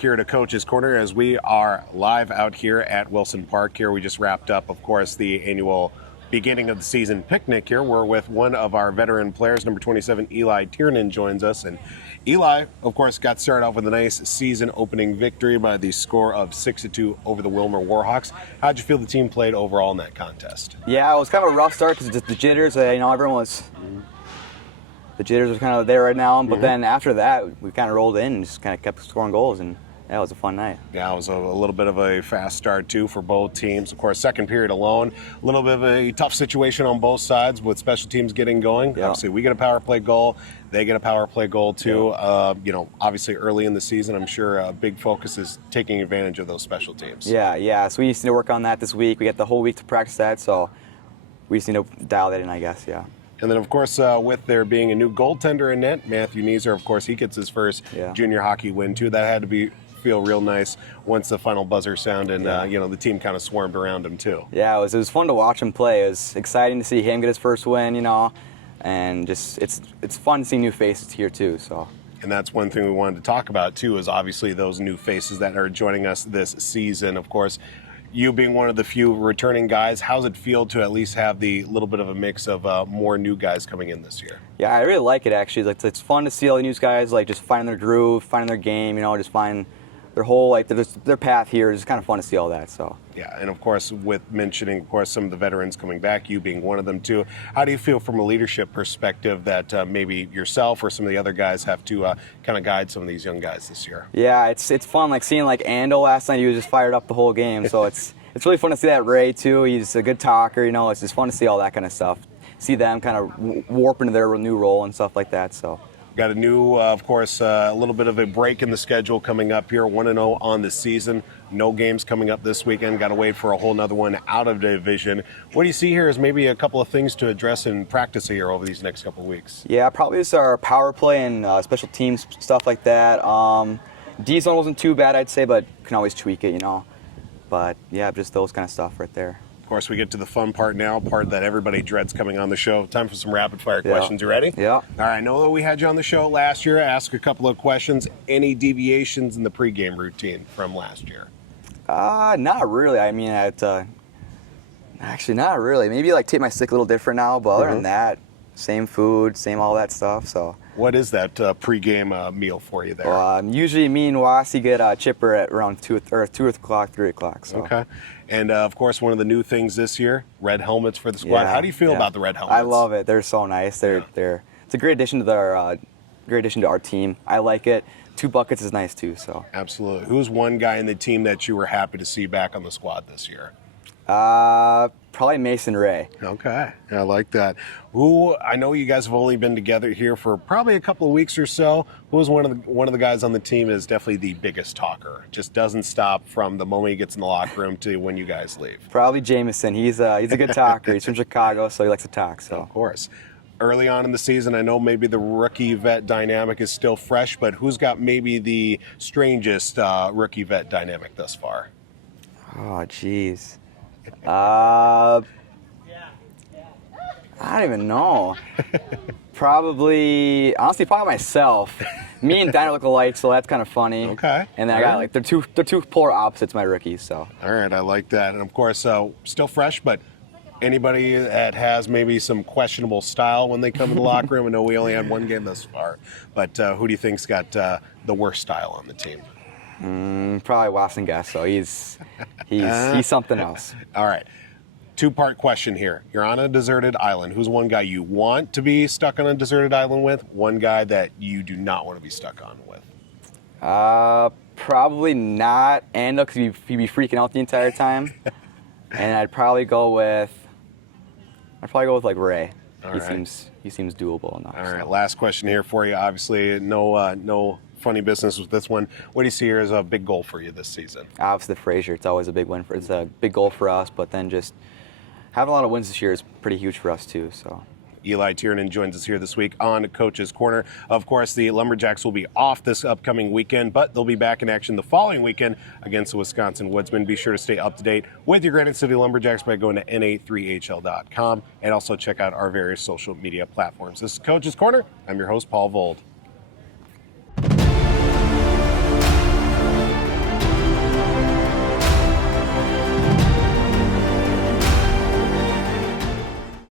back here to Coach's Corner as we are live out here at Wilson Park here. We just wrapped up, of course, the annual beginning of the season picnic here. We're with one of our veteran players, number 27, Eli Tiernan joins us. And Eli, of course, got started off with a nice season opening victory by the score of 6-2 over the Wilmer Warhawks. How'd you feel the team played overall in that contest? Yeah, it was kind of a rough start because just the jitters, everyone was... The jitters were kind of there right now, but then after that, we kind of rolled in and just kind of kept scoring goals, and that was a fun night. Yeah, it was a little bit of a fast start, too, for both teams. Of course, second period alone, a little bit of a tough situation on both sides with special teams getting going. Yep. Obviously, we get a power play goal. They get a power play goal, too. Yep. Obviously, early in the season, I'm sure a big focus is taking advantage of those special teams. Yeah. So we need to work on that this week. We get the whole week to practice that, so we just need to dial that in, I guess, yeah. And then, of course, with there being a new goaltender in net, Matthew Neeser, of course, he gets his first junior hockey win, too. That had to feel real nice once the final buzzer sounded and, the team kind of swarmed around him, too. Yeah, it was fun to watch him play. It was exciting to see him get his first win, and just it's fun to see new faces here, too, so. And that's one thing we wanted to talk about, too, is obviously those new faces that are joining us this season, of course. You being one of the few returning guys, how's it feel to at least have the little bit of a mix of more new guys coming in this year? Yeah, I really like it, actually. It's fun to see all the new guys just finding their groove, finding their game, just finding their whole their path here. It's kind of fun to see all that. So yeah, and of course, with mentioning, of course, some of the veterans coming back, you being one of them too. How do you feel from a leadership perspective that maybe yourself or some of the other guys have to kind of guide some of these young guys this year? Yeah, it's fun. Seeing Ando last night, he was just fired up the whole game. So it's really fun to see that. Ray too. He's a good talker. It's just fun to see all that kind of stuff. See them kind of warp into their new role and stuff like that. So. Got a new, of course, a little bit of a break in the schedule coming up here. 1-0 on the season. No games coming up this weekend. Got to wait for a whole nother one out of division. What do you see here as maybe a couple of things to address in practice here over these next couple of weeks? Yeah, probably just our power play and special teams, stuff like that. D-zone wasn't too bad, I'd say, but can always tweak it, But, yeah, just those kind of stuff right there. Of course, we get to the fun part now, part that everybody dreads coming on the show. Time for some rapid-fire questions. You ready? Yeah. All right, I know that we had you on the show last year. Ask a couple of questions. Any deviations in the pregame routine from last year? Not really. I mean, actually, not really. Maybe, take my stick a little different now, but other than that, same food, same all that stuff, so. What is that pregame meal for you there? Usually me and Wasi get a chipper at around 2 o'clock, 3 o'clock. So. Okay. And, of course, one of the new things this year, red helmets for the squad. Yeah, How do you feel about the red helmets? I love it. They're so nice. It's a great addition to our team. I like it. 2 buckets is nice, too. So. Absolutely. Who's one guy in the team that you were happy to see back on the squad this year? Probably Mason Ray. Okay, I like that. Who, I know you guys have only been together here for probably a couple of weeks or so. Who's one of the guys on the team is definitely the biggest talker? Just doesn't stop from the moment he gets in the locker room to when you guys leave. Probably Jameson. He's a good talker. He's from Chicago, so he likes to talk. So of course. Early on in the season, I know maybe the rookie-vet dynamic is still fresh, but who's got maybe the strangest rookie-vet dynamic thus far? Oh, jeez. I don't even know. Honestly, probably myself. Me and Dino look alike, so that's kind of funny. Okay. And then I got they're two polar opposites, my rookies. So. All right, I like that. And of course, still fresh, but anybody that has maybe some questionable style when they come in the locker room. I know we only had one game thus far, but who do you think's got the worst style on the team? Probably Watson Gasso. He's something else. All right. 2-part question here. You're on a deserted island. Who's one guy you want to be stuck on a deserted island with? One guy that you do not want to be stuck on with? Probably not Ando, because he'd be freaking out the entire time. And I'd probably go with Ray. He seems doable enough. All right. Last question here for you. Obviously, no funny business with this one. What do you see here as a big goal for you this season? Obviously, the Frazier. It's always a big win. It's a big goal for us, but then just having a lot of wins this year is pretty huge for us too. So. Eli Tiernan joins us here this week on Coach's Corner. Of course, the Lumberjacks will be off this upcoming weekend, but they'll be back in action the following weekend against the Wisconsin Woodsmen. Be sure to stay up to date with your Granite City Lumberjacks by going to na3hl.com and also check out our various social media platforms. This is Coach's Corner. I'm your host, Paul Vold.